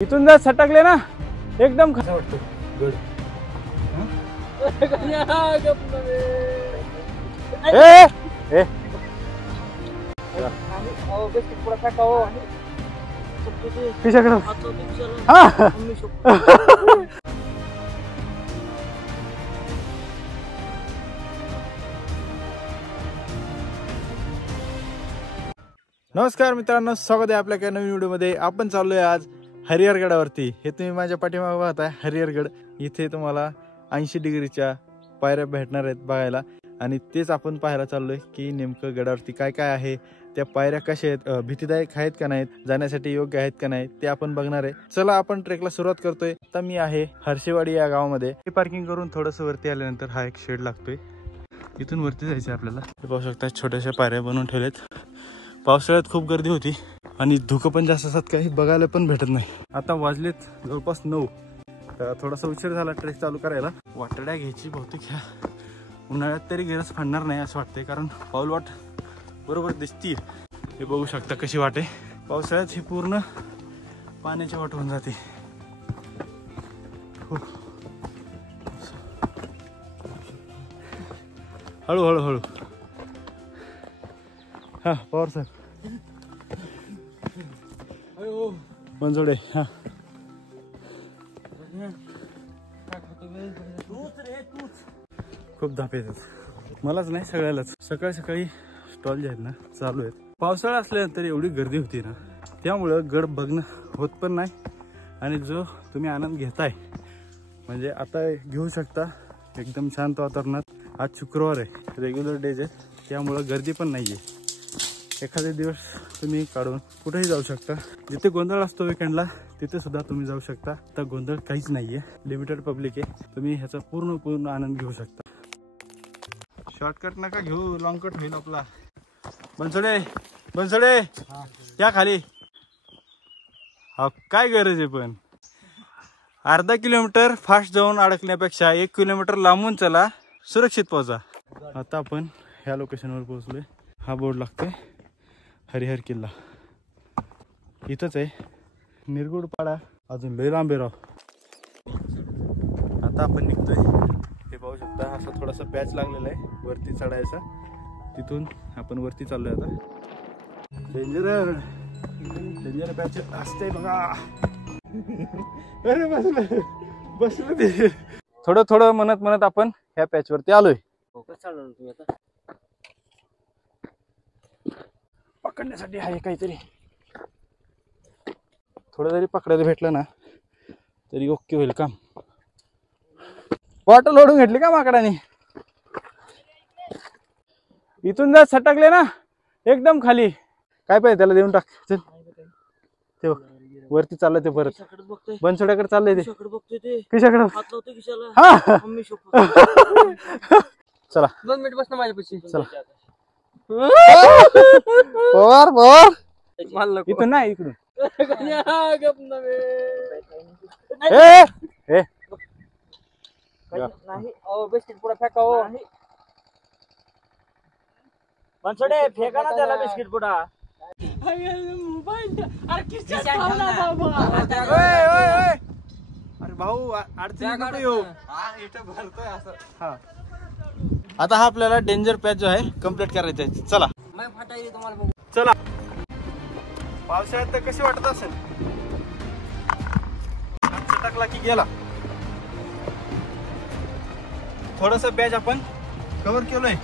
इथून जर सटकले ना एकदम खसा वाटतो गड। नमस्कार मित्रांनो, स्वागत आहे आपल्या एका नवीन व्हिडिओमध्ये। आपण चाललोय आज हरिहरगडावरती। हे तुम्ही माझ्या पाठीमागे पाहताय हरिहरगड। इथे तुम्हाला 80 डिग्रीच्या पायऱ्या भेटणार आहेत बघायला, आणि तेच आपण पाहायला चाललोय की नेमकं गडावरती काय काय आहे, त्या पायऱ्या कशा आहेत, भीतीदायक आहेत का नाहीत, जाण्यासाठी योग्य आहेत का नाही ते आपण बघणार आहे। चला आपण ट्रेकला सुरुवात करतोय। आता मी आहे हर्षेवाडी या गावामध्ये। पार्किंग करून थोडंसं वरती आल्यानंतर हा एक शेड लागतोय, इथून वरती जायचं आपल्याला। पाहू शकता छोट्याशा पायऱ्या बनवून ठेवल्यात। पावसाळ्यात खूप गर्दी होती आणि धुकं पण जास्त असतात, काही बघायला पण भेटत नाही। आता वाजलेत जवळपास 9। थोडासा उशीर झाला ट्रेक चालू करायला। वाटड्या घ्यायची बहुतेक ह्या उन्हाळ्यात तरी गरज पडणार नाही असं वाटतंय, कारण पाऊल वाट बरोबर दिसती। हे बघू शकता कशी वाट आहे। पावसाळ्यात ही पूर्ण पाण्याची वाट होऊन जाते। हळू हळू हळू। हा पवार साहेब बनजोडे। हा खूप धाप येतात, मलाच नाही सगळ्यालाच। सकाळी सकाळी स्टॉल जे आहेत ना चालू आहेत। पावसाळा असल्यानंतर एवढी गर्दी होती ना, त्यामुळं गड बघणं होत पण नाही। आणि जो तुम्ही आनंद घेताय म्हणजे आता घेऊ शकता एकदम शांत वातावरणात। आज शुक्रवार आहे, रेग्युलर डेज आहेत, त्यामुळं गर्दी पण नाही आहे। एखादे दिवस तुम्ही काढून कुठेही जाऊ शकता। जिथे गोंधळ असतो वीकेंडला तिथे सुद्धा तुम्ही जाऊ शकता। तर गोंधळ काहीच नाहीये, लिमिटेड पब्लिक आहे, तुम्ही ह्याचा पूर्ण आनंद घेऊ शकता। शॉर्टकट नका घेऊ, लॉंग कट होईल आपला। बनसोडे या खाली। हा काय गरज आहे, पण अर्धा किलोमीटर फास्ट जाऊन अडकण्यापेक्षा 1 किलोमीटर लांबून चला, सुरक्षित पोहोचा। आता आपण ह्या लोकेशनवर पोहोचलोय। हा बोर्ड लागतोय हरिहर किल्ला, इथंच आहे। निरगुड पाडा अजून लय लांब आहे राव। आता आपण निघतोय। हे पाहू शकता असा थोडासा पॅच लागलेला आहे वरती चढायचा, तिथून आपण वरती चाललोय आता। डेंजर पॅच असते बघा। अरे बसलं ते थोडं म्हणत आपण ह्या पॅच वरती आलोय। पकडण्यासाठी आहे काहीतरी, थोडं जरी पकडायला भेटलं ना तरी ओके होईल काम। बॉटल ओढून घेतली का माकडाने? इथून जर सटकले ना एकदम खाली, काय पाहिजे त्याला देऊन टाक। चल ते वरती चाललंय ते, परत बनसोड्याकडे चाललंय ते। किशाकडे? चला 2 मिनिट बस ना माझ्यापाशी। चला इथून नाही, इकडून। बिस्किट पुडा फेकाओ। बनसोडे फेका ना त्याला बिस्किट पुडा। अरे भाऊ अडचण नको येऊ। हा आता हा आपल्याला डेंजर पॅच जो आहे कम्प्लीट करायचा आहे। चला चला। पावसाळ्यात तर कशी वाटत असेल, टाकला की गेला। थोडस पॅच आपण कव्हर केलोय।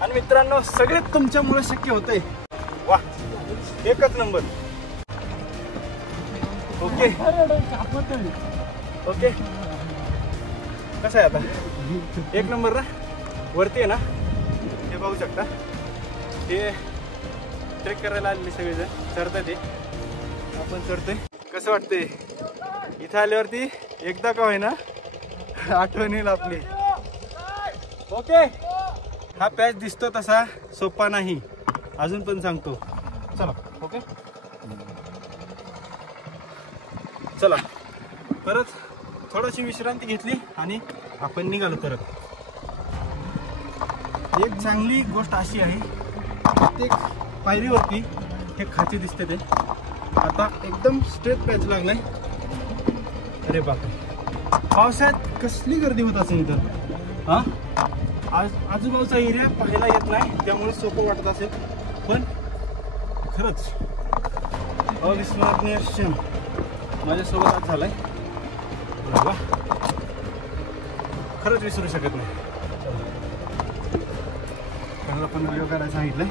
आणि मित्रांनो सगळे तुमच्यामुळे शक्य होतंय। वा एकच नंबर। ओके ओके कसं आहे आता? एक नंबर ना। वरती आहे ना, हे बघू शकता, हे ट्रेक करायला आलेले सगळेजण चढतात। ते आपण चढतोय। कसं वाटतंय इथं आल्यावरती? एकदा का होईना आठवण येईल आपली। ओके हा पॅच दिसतो तसा सोपा नाही, अजून पण सांगतो। चला ओके चला। परत थोडीशी विश्रांती घेतली आणि आपण निघालो परत। एक चांगली गोष्ट अशी आहे, प्रत्येक पायरीवरती हे खाची दिसते ते आता एकदम स्ट्रेट पॅच लागलाय. अरे बापरे, पावसाळ्यात कसली गर्दी होत असेल इथं. हा, आजूबाजूचा एरिया पाहायला येत नाही त्यामुळे सोपं वाटत असेल, पण खरंच अविस्मरणीय क्षण माझ्यासोबत आज झालाय. बाबा खरंच विसरू शकत नाही. कारण आपण व्हिडिओ काढायला सांगितलंय.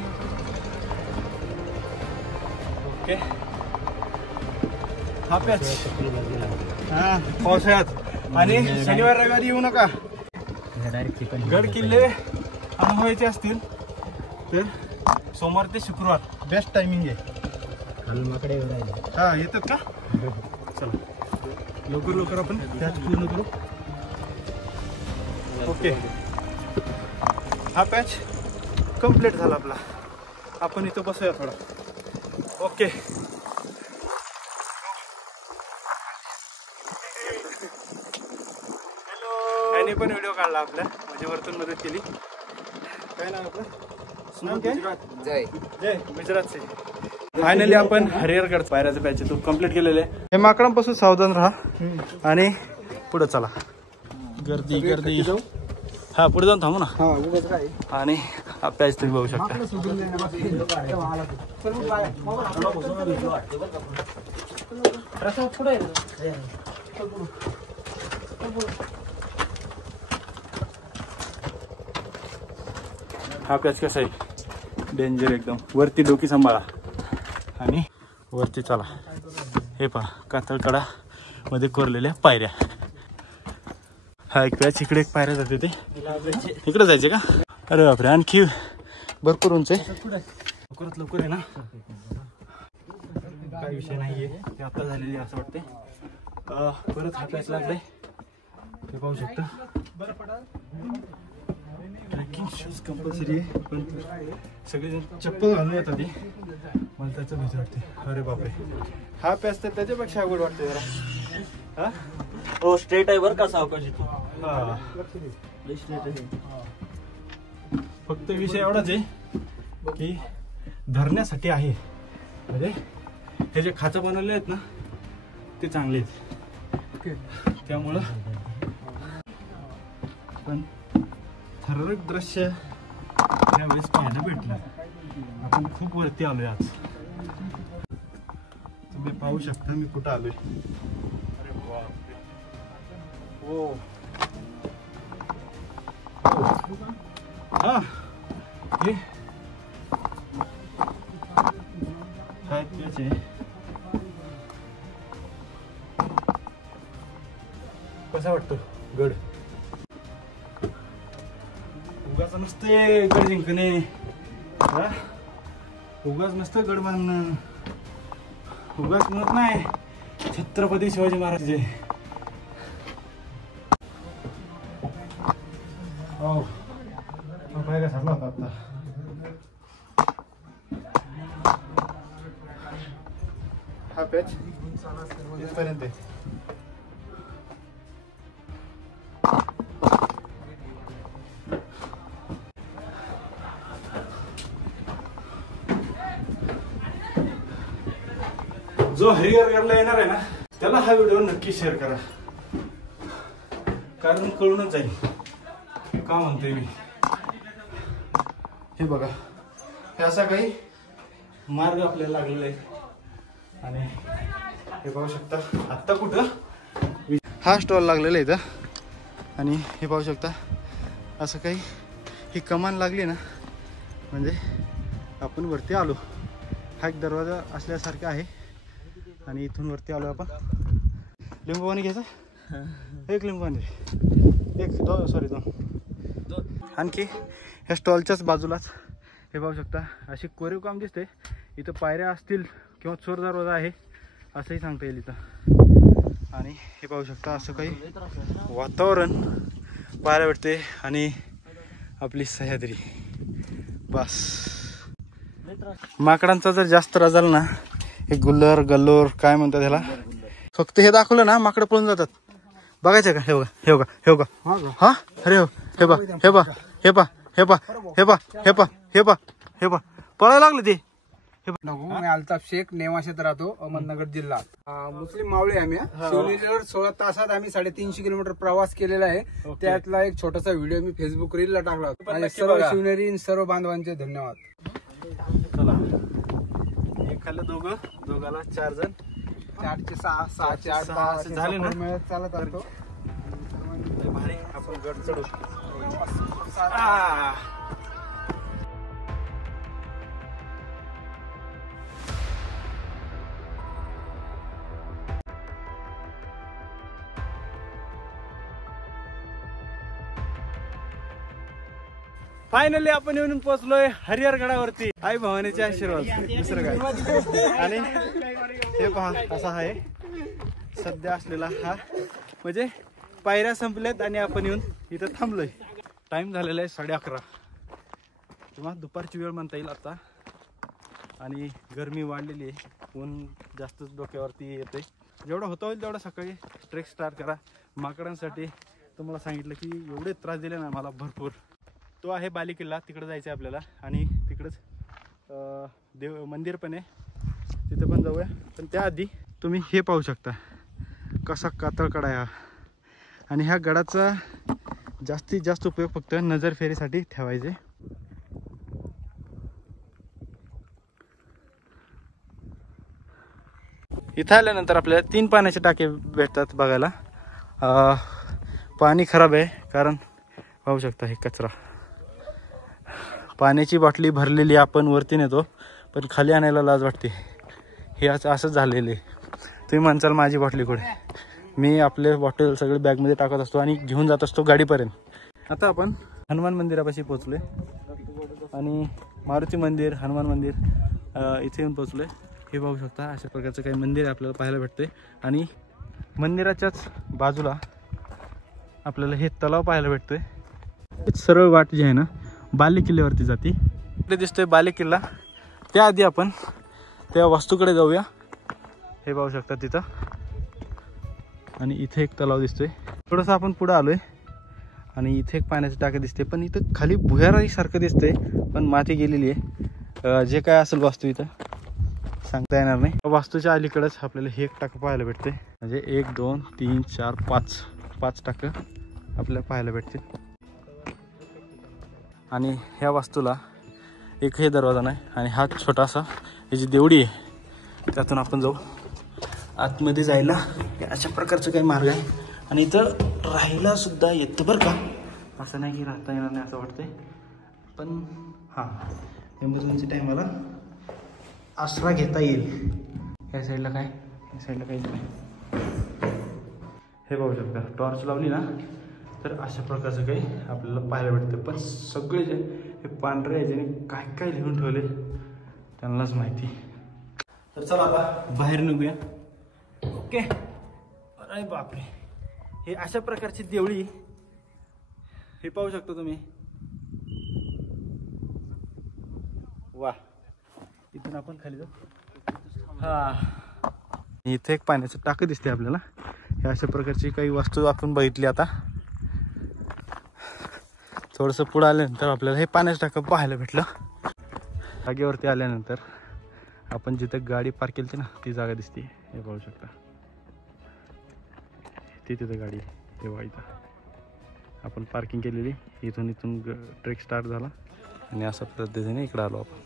ओके, हा पॅच हा पावसाळ्यात आणि शनिवार रविवारी येऊ नका. गड किल्ले अनुभवायचे असतील तर सोमवार ते शुक्रवार बेस्ट टायमिंग आहे. हा येतात का? चला लवकर लवकर आपण पॅच पूर्ण करू. ओके, हा पॅच कंप्लीट झाला आपला. आपण इथं बसूया थोडा. ओके, याने पण व्हिडिओ काढला आपल्या, म्हणजे वरतून मदत केली. काय नाव आपलं? जय जय गुजरातचे. फायनली आपण हरिहरगड पायऱ्याचं पॅच तो कम्प्लीट केलेले. हे माकडांपासून सावधान राहा आणि पुढे चला. गर्दी गर्दी. हा पुढे जाऊन थांबू ना. आणि हा पॅच तुम्ही बघू शकता. हा पॅच कसा आहे, डेंजर एकदम. वरती डोकी सांभाळा आणि वरती चला. हे पहा कातळकडा मध्ये कोरलेल्या पायऱ्या. हा एक पॅच, इकडे एक पायऱ्या जाते ते इकडे जायचे का? अरे बापरे, आणखी भरपूर उंच आहे. लवकरात लवकर आहे ना, काय विषय नाहीये. ते आता झालेली असं वाटते. परत हा पॅच लागलाय हे पाहू शकता. ट्रेकिंग शूज कंपल्सरी आहे, पण सगळेजण चप्पल घालून येतात ते, मला त्याचं भीती वाटते. अरे बापरे, हा पॅच तर त्याच्यापेक्षा अवघड वाटते जरा. हा हो स्ट्रेट आहे बरं का सावकाश. हा फक्त विषय एवढाच आहे की धरण्यासाठी आहे, म्हणजे हे जे खाचं बनवले आहेत ना ते चांगले आहेत. त्यामुळं पण ठराविक दृश्य यावेळेस पाहायला भेटलं. आपण खूप वरती आलोय आज. तुम्ही पाहू शकता मी कुठं आलोय. अरे बापरे, ओ हा हे काय पॅच आहे. कसा वाटतो गड? उगाच नसते गड जिंकणे, उगाच नसतं गड बांधणं. उगाच म्हणत नाही छत्रपती शिवाजी महाराजचे. हो पाय का सरला होता आता. हा पॅच इथपर्यंत आहे. जो हरिहरगडला येणार आहे ना त्याला हा व्हिडिओ नक्की शेअर करा, कारण कळूनच जाईल का म्हणतोय मी. हे बघा, हे असा काही मार्ग आपल्याला लागलेला आहे. आणि हे पाहू शकता आत्ता कुठं हा स्टॉल लागलेला आहे इथं. आणि हे पाहू शकता असं काही ही कमान लागली ना म्हणजे आपण वरती आलो. हा एक दरवाजा असल्यासारखा आहे आणि इथून वरती आलो आपण. लिंबू पाणी घ्यायचं, एक लिंबू पाणी, एक दोन सॉरी दोन. आणखी ह्या स्टॉलच्याच बाजूलाच हे पाहू शकता अशी कोरीव काम दिसते. इथं पायऱ्या असतील किंवा चोर दरवाजा आहे असंही सांगता येईल इथं. आणि हे पाहू शकता असं काही वातावरण पाहायला भेटते. आणि आपली सह्याद्री बस. माकडांचा जर जास्त त्रास झाला ना, हे गुल्लर गल्लोर काय म्हणतात ह्याला, फक्त हे दाखवलं ना माकडं पळून जातात. बघायचं का? हे बघा हे बघा हे बघा. हा अरे हो हे बा हे बा हे बा हे बा हे बा हे बा हे बा हे बा पळायला लागले ते. मी अल्ताफ शेख नेवाशात राहतो, अहमदनगर जिल्हा. मुस्लिम मावळे आम्ही. शिवनेरीवर 16 तासात आम्ही 350 किलोमीटर प्रवास केलेला आहे. त्यातला एक छोटासा व्हिडिओ मी फेसबुक रील ला टाकला होता. सर्व शिवनेरी सर्व बांधवांचे धन्यवाद. चला, एक खाल्लं दोघाला 4 जण, 4 चे 6, 6 चे 8 तास झाले ना? मिळत चालत असतो. भारी आपण गड चढू. फायनली आपण येऊन पोहोचलोय हरिहर गडावरती. आई भवानीचे आशीर्वाद, दुसरं काय. आणि हे पहा, असा आहे सध्या असलेला हा, म्हणजे पायऱ्या संपल्यात आणि आपण येऊन इथं थांबलोय. टाइम झालेला आहे 11:30 किंवा दुपारची वेळ म्हणता येईल आता. आणि गरमी वाढलेली आहे, ऊन जास्तच डोक्यावरती येते. जेवढं होता होईल तेवढं सकाळी ट्रेक स्टार्ट करा. माकडांसाठी तुम्हाला सांगितलं की एवढे त्रास दिले ना मला भरपूर. तो आहे बाली किल्ला, तिकडे जायचं आहे आपल्याला. आणि तिकडंच मंदिर पण आहे, तिथं पण जाऊया. पण त्याआधी तुम्ही हे पाहू शकता कसा कातळकडा आहे हा. आणि ह्या गडाचा जास्तीत जास्त उपयोग फक्त नजर फेरीसाठी ठेवायचे. इथं आल्यानंतर आपल्याला 3 पाण्याचे टाके भेटतात बघायला. पाणी खराब आहे कारण पाहू शकता हे कचरा. पाण्याची बाटली भरलेली आपण वरती नेतो, पण खाली आणायला लाज वाटते. हे असंच झालेलं आहे. तुम्ही म्हणसाल माझी बाटली कुठे? मी आपले बॉटल सगळे बॅगमध्ये टाकत असतो आणि घेऊन जात असतो गाडीपर्यंत. आता आपण हनुमान मंदिरापाशी पोहोचलोय आणि मारुती मंदिर, हनुमान मंदिर इथे येऊन पोहोचलोय. हे पाहू शकता अशा प्रकारचं काही मंदिर आपल्याला पाहायला भेटते. आणि मंदिराच्याच बाजूला आपल्याला हे तलाव पाहायला भेटतोय. सरळ वाट जी आहे ना बाली किल्ल्यावरती जाते. इकडे दिसतोय बाली किल्ला. त्याआधी आपण त्या वास्तूकडे जाऊया. हे पाहू शकता तिथं. आणि इथे एक तलाव दिसतोय. थोडंसं आपण पुढं आलोय आणि इथे एक पाण्याचे टाके दिसते, पण इथं खाली भुयारासारखं दिसतंय, पण माती गेलेली आहे. जे काय असेल वास्तू इथं सांगता येणार नाही. वास्तूच्या अलीकडेच आपल्याला हे एक टाकं पाहायला भेटते. म्हणजे 1 2 3 4 5 टाकं आपल्याला पाहायला भेटते. आणि ह्या वास्तूला एकही दरवाजा नाही. आणि हा छोटासा ही जी देवडी आहे त्यातून आपण जाऊ. आतमध्ये जायला अशा प्रकारचं काही मार्ग आहे. आणि इथं राहायला सुद्धा येतं बरं का, असं नाही की राहता येणार नाही असं वाटतंय. पण हां, एमर्जन्सी टायमाला आसरा घेता येईल. या साईडला काय, या साईडला काहीच नाही. हे पाहू शकता, टॉर्च लावली ना तर अशा प्रकारचं काही आपल्याला पाहायला भेटतं. पण सगळे जे हे पांढरे ज्याने काय काय लिहून ठेवले त्यांनाच माहिती. तर चला आता बाहेर निघूया. ओके. अरे बापरे, हे अशा प्रकारची देवळी हे पाहू शकता तुम्ही. वा, इथून आपण खाली जाऊ. हा, इथे एक पाण्याचं टाकं दिसते आपल्याला. हे अशा प्रकारची काही वस्तू आपण बघितली. आता थोडंसं पुढं आल्यानंतर आपल्याला हे पाण्याचं टाकं पाहायला भेटलं. जागेवरती आल्यानंतर आपण जिथं गाडी पार्क केली ना ती जागा दिसते. हे पाहू शकता, तिथं गाडी हे बघा. इथं आपण पार्किंग केलेली. इथून ट्रेक स्टार्ट झाला आणि अशा पद्धतीने इकडं आलो आपण.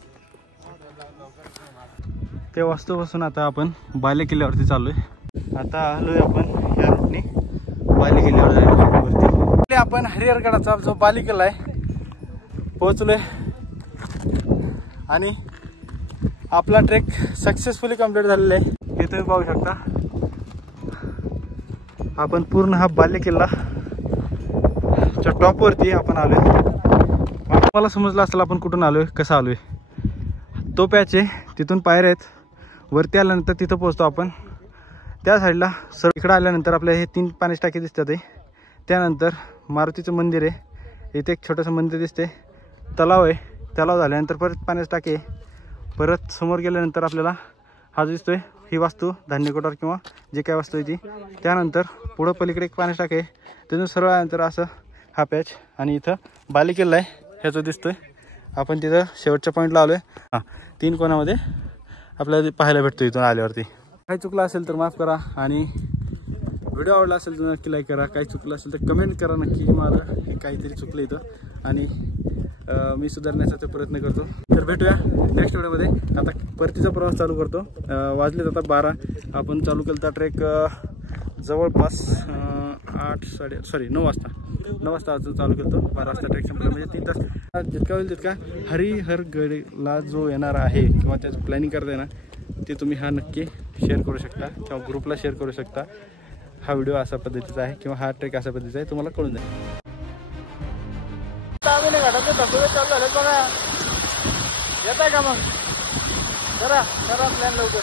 ते वास्तूपासून आता आपण बाले किल्ल्यावरती चाललोय. आता आलोय आपण या रूटने बाले किल्ल्यावर जायला. आपण हरिहरगडाचा जो बाली किल्ला आहे पोहोचलोय आणि आपला ट्रेक सक्सेसफुली कंप्लीट झालेला आहे. हे तुम्ही पाहू शकता. आपण पूर्ण हा बाले किल्ला च्या टॉपवरती आपण आलोय. मला समजलं असेल आपण कुठून आलोय, कसं आलोय. तो पॅच आहे, तिथून पायऱ्या आहेत. वरती आल्यानंतर तिथं पोहोचतो आपण. त्या साईडला सर इकडं आल्यानंतर आपल्या हे 3 पाण्याचे टाके दिसतात. त्यानंतर मारुतीचं मंदिर आहे. इथे एक छोटंसं मंदिर दिसते. तलाव आहे. तलाव झाल्यानंतर परत पाण्याचे टाके. परत समोर गेल्यानंतर आपल्याला हा दिसतोय ही वास्तू धान्यकोटार किंवा जे काय वास्तू आहे ती. त्यानंतर पुढं पलीकडे एक पाण्याचे टाके. तिथून सरळ आल्यानंतर असं हा पॅच. आणि इथं बाली किल्ला आहे ह्याचं दिसतोय. आपण तिथं शेवटच्या पॉईंटला आलोय. हां, 3 कोणामध्ये आपल्याला पाहायला भेटतो इथून आल्यावरती. काही चुकलं असेल तर माफ करा आणि व्हिडिओ आवडला असेल तर नक्की लाईक करा. काही चुकलं असेल तर कमेंट करा नक्की, मला हे काहीतरी चुकलं इथं आणि मी सुधारण्याचा प्रयत्न करतो. तर भेटूया नेक्स्ट व्हिडिओमध्ये. आता परतीचा प्रवास चालू करतो. वाजलेत आता 12. आपण चालू केला ट्रेक जवळपास 9 वाजता चालू केलं. 12 वाजता ट्रेक संपला म्हणजे 3 तास. जितका होईल तितका हरिहरगडला जो येणार आहे किंवा त्याचं प्लॅनिंग करता आहे ना, ते तुम्ही हा नक्की शेअर करू शकता किंवा ग्रुपला शेअर करू शकता. हा व्हिडिओ अशा पद्धतीचा आहे किंवा हा ट्रेक अशा पद्धतीचा आहे, तुम्हाला कळून जाईल. चालू झाले बघा, येत आहे का मग? करा प्लॅन लवकर.